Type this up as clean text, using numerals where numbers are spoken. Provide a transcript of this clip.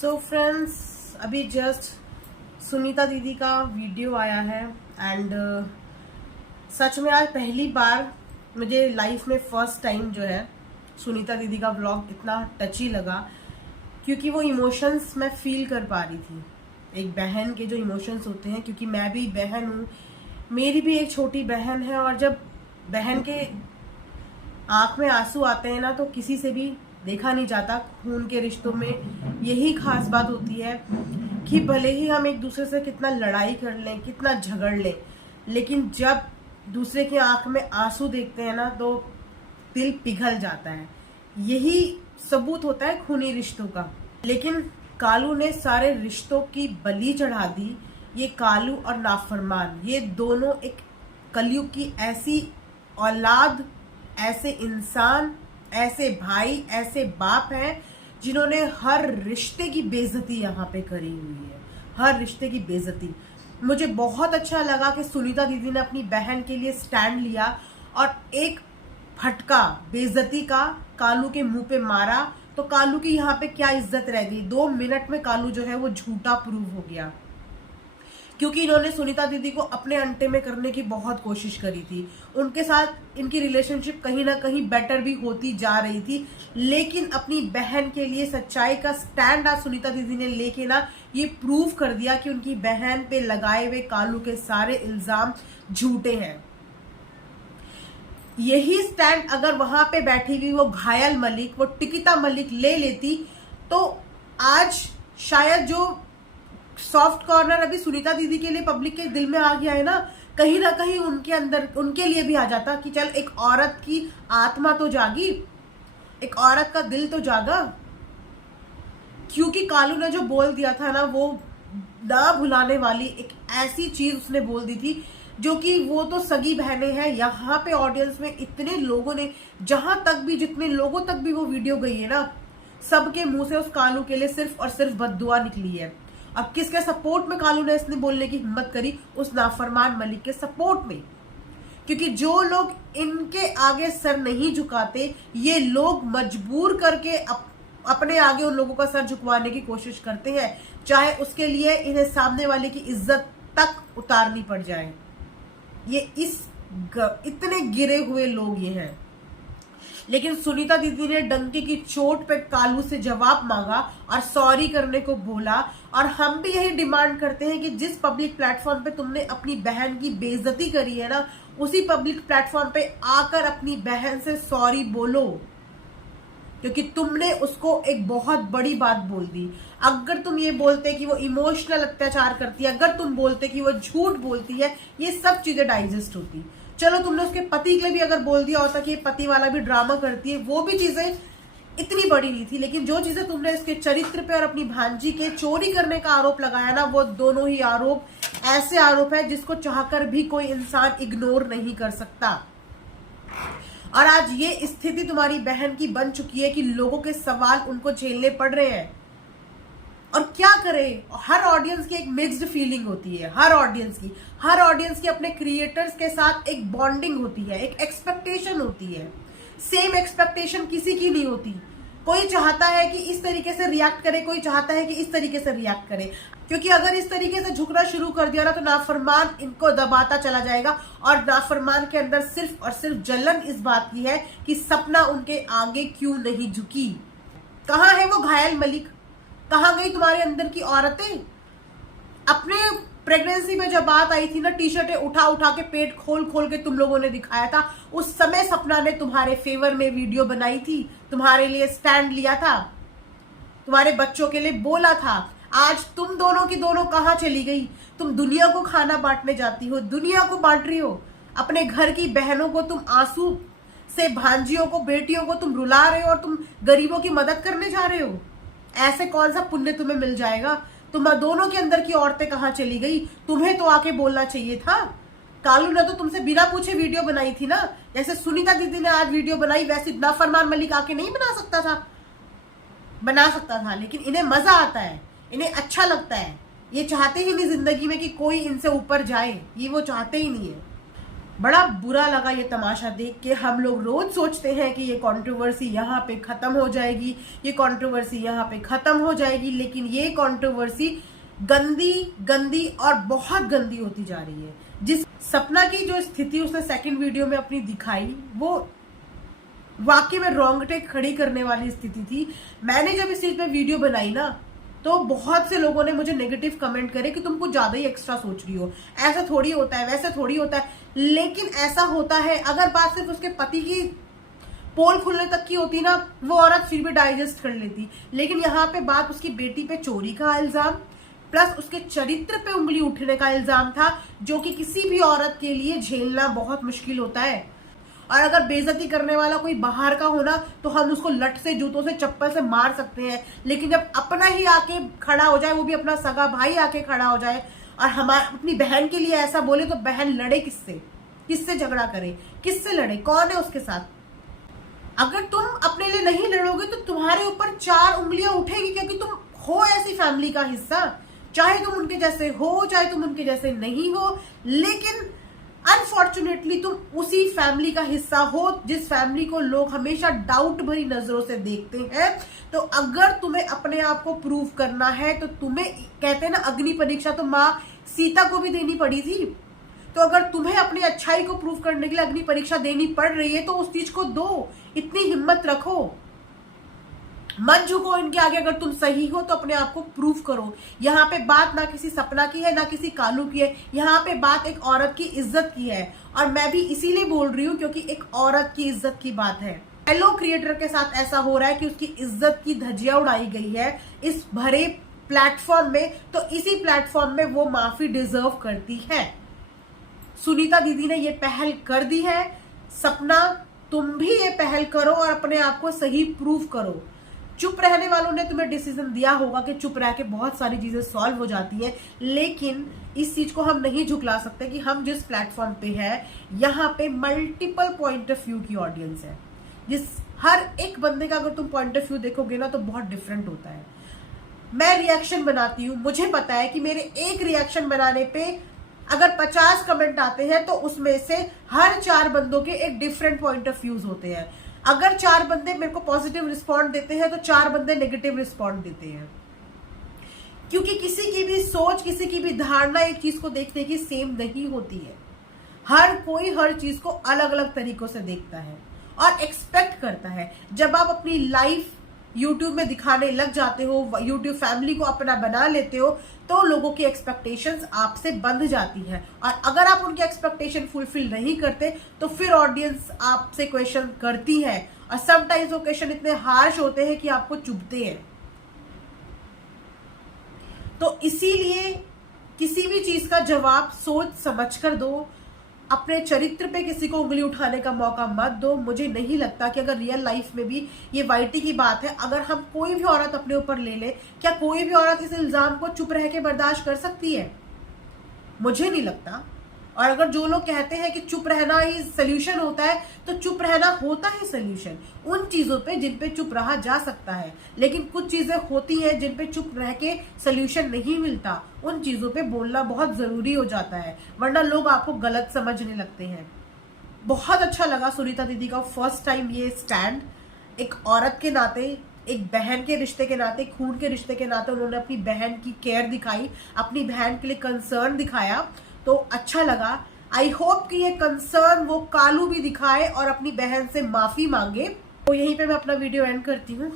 So friends, अभी just Sunita दीदी का वीडियो आया है एंड सच में आज पहली बार मुझे लाइफ में फर्स्ट टाइम जो है सुनीता दीदी का व्लॉग इतना टची लगा, क्योंकि वो इमोशंस मैं फील कर पा रही थी। एक बहन के जो इमोशंस होते हैं, क्योंकि मैं भी बहन हूँ, मेरी भी एक छोटी बहन है, और जब बहन के आंख में आंसू आते हैं ना, तो किसी से भी देखा नहीं जाता। खून के रिश्तों में यही खास बात होती है कि भले ही हम एक दूसरे से कितना लड़ाई कर लें, कितना झगड़ लें, लेकिन जब दूसरे की आंख में आंसू देखते हैं ना, तो दिल पिघल जाता है। यही सबूत होता है खूनी रिश्तों का। लेकिन कालू ने सारे रिश्तों की बलि चढ़ा दी। ये कालू और नाफरमान, ये दोनों एक कलयुग की ऐसी औलाद, ऐसे इंसान, ऐसे भाई, ऐसे बाप हैं जिन्होंने हर रिश्ते की बेइज्जती यहाँ पे करी हुई है, हर रिश्ते की बेइज्जती। मुझे बहुत अच्छा लगा कि सुनीता दीदी ने अपनी बहन के लिए स्टैंड लिया और एक फटका बेइज्जती का कालू के मुंह पे मारा, तो कालू की यहाँ पे क्या इज्जत रह गई। 2 मिनट में कालू जो है वो झूठा प्रूव हो गया, क्योंकि इन्होंने सुनीता दीदी को अपने अंटे में करने की बहुत कोशिश करी थी। उनके साथ इनकी रिलेशनशिप कहीं ना कहीं बेटर भी होती जा रही थी, लेकिन अपनी बहन के लिए सच्चाई का स्टैंड आज सुनीता दीदी ने लेके ना ये प्रूव कर दिया कि उनकी बहन पे लगाए हुए कालू के सारे इल्जाम झूठे हैं। यही स्टैंड अगर वहां पे बैठी हुई वो घायल मलिक, वो टिकिता मलिक ले लेती, तो आज शायद जो सॉफ्ट कॉर्नर अभी सुनीता दीदी के लिए पब्लिक के दिल में आ गया है ना कहीं उनके अंदर, उनके लिए भी आ जाता कि चल एक औरत की आत्मा तो जागी, एक औरत का दिल तो जागा। क्योंकि कालू ने जो बोल दिया था ना, वो ना भुलाने वाली एक ऐसी चीज उसने बोल दी थी, जो कि वो तो सगी बहनें हैं। यहाँ पे ऑडियंस में इतने लोगों ने, जहां तक भी, जितने लोगों तक भी वो वीडियो गई है ना, सबके मुंह से उस कालू के लिए सिर्फ और सिर्फ बद्दुआ निकली है। अब किसके सपोर्ट में कालू ने इसने बोलने की हिम्मत करी? उस नाफरमान मलिक के सपोर्ट में। क्योंकि जो लोग इनके आगे सर नहीं झुकाते, ये लोग मजबूर करके अपने आगे उन लोगों का सर झुकवाने की कोशिश करते हैं, चाहे उसके लिए इन्हें सामने वाले की इज्जत तक उतारनी पड़ जाए। ये इतने गिरे हुए लोग ये हैं। लेकिन सुनीता दीदी ने डंके की चोट पे कालू से जवाब मांगा और सॉरी करने को बोला। और हम भी यही डिमांड करते हैं कि जिस पब्लिक प्लेटफॉर्म पे तुमने अपनी बहन की बेइज्जती करी है ना, उसी पब्लिक प्लेटफॉर्म पे आकर अपनी बहन से सॉरी बोलो, क्योंकि तुमने उसको एक बहुत बड़ी बात बोल दी। अगर तुम ये बोलते कि वो इमोशनल अत्याचार करती है, अगर तुम बोलते कि वो झूठ बोलती है, ये सब चीजें डाइजेस्ट होती। चलो, तुमने उसके पति के लिए भी अगर बोल दिया होता कि पति वाला भी ड्रामा करती है, वो भी चीजें इतनी बड़ी नहीं थी। लेकिन जो चीजें तुमने इसके चरित्र पे और अपनी भांजी के चोरी करने का आरोप लगाया ना, वो दोनों ही आरोप ऐसे आरोप है जिसको चाहकर भी कोई इंसान इग्नोर नहीं कर सकता। और आज ये स्थिति तुम्हारी बहन की बन चुकी है कि लोगों के सवाल उनको झेलने पड़ रहे हैं। और क्या करे, हर ऑडियंस की एक मिक्स्ड फीलिंग होती है। हर ऑडियंस की अपने क्रिएटर्स के साथ एक बॉन्डिंग होती है, एक एक्सपेक्टेशन होती है। सेम एक्सपेक्टेशन किसी की नहीं होती। कोई चाहता है कि इस तरीके से रिएक्ट करे, कोई चाहता है कि इस तरीके से रिएक्ट करे। क्योंकि अगर इस तरीके से झुकना शुरू कर दिया ना, तो नाफरमान इनको दबाता चला जाएगा। और नाफरमान के अंदर सिर्फ और सिर्फ जलन इस बात की है कि सपना उनके आगे क्यों नहीं झुकी। कहाँ है वो घायल मलिक? कहाँ गई तुम्हारे अंदर की औरतें? अपने प्रेगनेंसी में जब बात आई थी ना, टी शर्टें उठा उठा के, पेट खोल खोल के तुम लोगों ने दिखाया था। उस समय सपना ने तुम्हारे फेवर में वीडियो बनाई थी, तुम्हारे लिए स्टैंड लिया था, तुम्हारे बच्चों के लिए बोला था। आज तुम दोनों की दोनों कहाँ चली गई? तुम दुनिया को खाना बांटने जाती हो, दुनिया को बांट रही हो। अपने घर की बहनों को तुम आंसू से, भांजियों को, बेटियों को तुम रुला रहे हो, और तुम गरीबों की मदद करने जा रहे हो। ऐसे कौन सा पुण्य तुम्हें मिल जाएगा? तुम दोनों के अंदर की औरतें कहाँ चली गई? तुम्हें तो आके बोलना चाहिए था। कालू ने तो तुमसे बिना पूछे वीडियो बनाई थी ना। जैसे सुनीता दीदी ने आज वीडियो बनाई, वैसे नाफरमान मलिक आके नहीं बना सकता था? बना सकता था, लेकिन इन्हें मजा आता है, इन्हें अच्छा लगता है। ये चाहते ही नहीं जिंदगी में कि कोई इनसे ऊपर जाए, ये वो चाहते ही नहीं है। बड़ा बुरा लगा ये तमाशा देख के। हम लोग रोज सोचते हैं कि ये कंट्रोवर्सी यहाँ पे खत्म हो जाएगी, ये कंट्रोवर्सी यहाँ पे खत्म हो जाएगी, लेकिन ये कंट्रोवर्सी गंदी गंदी और बहुत गंदी होती जा रही है। जिस सपना की जो स्थिति उसने सेकंड वीडियो में अपनी दिखाई, वो वाकई में रोंगटे खड़ी करने वाली स्थिति थी। मैंने जब इस चीज पे वीडियो बनाई ना, तो बहुत से लोगों ने मुझे नेगेटिव कमेंट करे कि तुम कुछ ज्यादा ही एक्स्ट्रा सोच रही हो, ऐसा थोड़ी होता है, वैसे थोड़ी होता है। लेकिन ऐसा होता है। अगर बात सिर्फ उसके पति की पोल खुलने तक की होती ना, वो औरत फिर भी डाइजेस्ट कर लेती। लेकिन यहाँ पे बात उसकी बेटी पे चोरी का इल्जाम प्लस उसके चरित्र पे उंगली उठने का इल्जाम था, जो कि किसी भी औरत के लिए झेलना बहुत मुश्किल होता है। और अगर बेइज्जती करने वाला कोई बाहर का हो ना, तो हम उसको लट से, जूतों से, चप्पल से मार सकते हैं। लेकिन जब अपना ही आके खड़ा हो जाए, वो भी अपना सगा भाई आके खड़ा हो जाए और अपनी बहन के लिए ऐसा बोले, तो बहन लड़े किससे? किससे झगड़ा करे? किससे लड़े? कौन है उसके साथ? अगर तुम अपने लिए नहीं लड़ोगे तो तुम्हारे ऊपर 4 उंगलियां उठेगी, क्योंकि तुम हो ऐसी फैमिली का हिस्सा। चाहे तुम उनके जैसे हो, चाहे तुम उनके जैसे नहीं हो, लेकिन अनफॉर्चुनेटली तुम उसी फैमिली का हिस्सा हो जिस फैमिली को लोग हमेशा डाउट भरी नजरों से देखते हैं। तो अगर तुम्हें अपने आप को प्रूव करना है, तो तुम्हें, कहते हैं ना, अग्नि परीक्षा तो माँ सीता को भी देनी पड़ी थी। तो अगर तुम्हें अपनी अच्छाई को प्रूव करने के लिए अग्नि परीक्षा देनी पड़ रही है, तो उस चीज को दो, इतनी हिम्मत रखो, मत झुको इनके आगे। अगर तुम सही हो तो अपने आप को प्रूव करो। यहाँ पे बात ना किसी सपना की है, ना किसी कालू की है, यहाँ पे बात एक औरत की इज्जत की है। और मैं भी इसीलिए बोल रही हूँ क्योंकि एक औरत की इज्जत की बात है। हेलो क्रिएटर के साथ ऐसा हो रहा है कि उसकी इज्जत की धज्जियां उड़ाई गई है इस भरे प्लेटफॉर्म में, तो इसी प्लेटफॉर्म में वो माफी डिजर्व करती है। सुनीता दीदी ने ये पहल कर दी है। सपना, तुम भी ये पहल करो और अपने आप को सही प्रूव करो। चुप रहने वालों ने तुम्हें डिसीजन दिया होगा कि चुप रह के बहुत सारी चीजें सॉल्व हो जाती हैं, लेकिन इस चीज को हम नहीं झुकला सकते कि हम जिस प्लेटफॉर्म पे है, यहाँ पे मल्टीपल पॉइंट ऑफ व्यू की ऑडियंस है। जिस हर एक बंदे का अगर तुम पॉइंट ऑफ व्यू देखोगे ना, तो बहुत डिफरेंट होता है। मैं रिएक्शन बनाती हूँ, मुझे पता है कि मेरे एक रिएक्शन बनाने पे अगर 50 कमेंट आते हैं, तो उसमें से हर 4 बंदों के एक डिफरेंट पॉइंट ऑफ व्यूज होते हैं। अगर 4 बंदे मेरे को पॉजिटिव रिस्पॉन्ड देते हैं, तो 4 बंदे नेगेटिव रिस्पॉन्ड देते हैं। क्योंकि किसी की भी सोच, किसी की भी धारणा एक चीज को देखने की सेम नहीं होती है। हर कोई हर चीज को अलग अलग तरीकों से देखता है और एक्सपेक्ट करता है। जब आप अपनी लाइफ यूट्यूब में दिखाने लग जाते हो, यूट्यूब फैमिली को अपना बना लेते हो, तो लोगों की एक्सपेक्टेशंस आपसे बंध जाती है। और अगर आप उनकी एक्सपेक्टेशन फुलफिल नहीं करते, तो फिर ऑडियंस आपसे क्वेश्चन करती है। और समटाइम्स वो क्वेश्चन इतने हार्श होते हैं कि आपको चुभते हैं। तो इसीलिए किसी भी चीज का जवाब सोच समझ कर दो। अपने चरित्र पे किसी को उंगली उठाने का मौका मत दो। मुझे नहीं लगता कि अगर रियल लाइफ में भी ये वाइटी की बात है, अगर हम कोई भी औरत अपने ऊपर ले ले, क्या कोई भी औरत इस इल्जाम को चुप रह के बर्दाश्त कर सकती है? मुझे नहीं लगता। और अगर जो लोग कहते हैं कि चुप रहना ही सोल्यूशन होता है, तो चुप रहना होता है सोल्यूशन उन चीजों पे जिन पे चुप रहा जा सकता है। लेकिन कुछ चीजें होती हैं जिन पे चुप रह के सोल्यूशन नहीं मिलता, उन चीजों पे बोलना बहुत जरूरी हो जाता है, वरना लोग आपको गलत समझने लगते हैं। बहुत अच्छा लगा सुनीता दीदी का फर्स्ट टाइम ये स्टैंड। एक औरत के नाते, एक बहन के रिश्ते के नाते, खून के रिश्ते के नाते उन्होंने अपनी बहन की केयर दिखाई, अपनी बहन के लिए कंसर्न दिखाया, तो अच्छा लगा। आई होप कि ये कंसर्न वो कालू भी दिखाए और अपनी बहन से माफी मांगे। तो यहीं पे मैं अपना वीडियो एंड करती हूँ।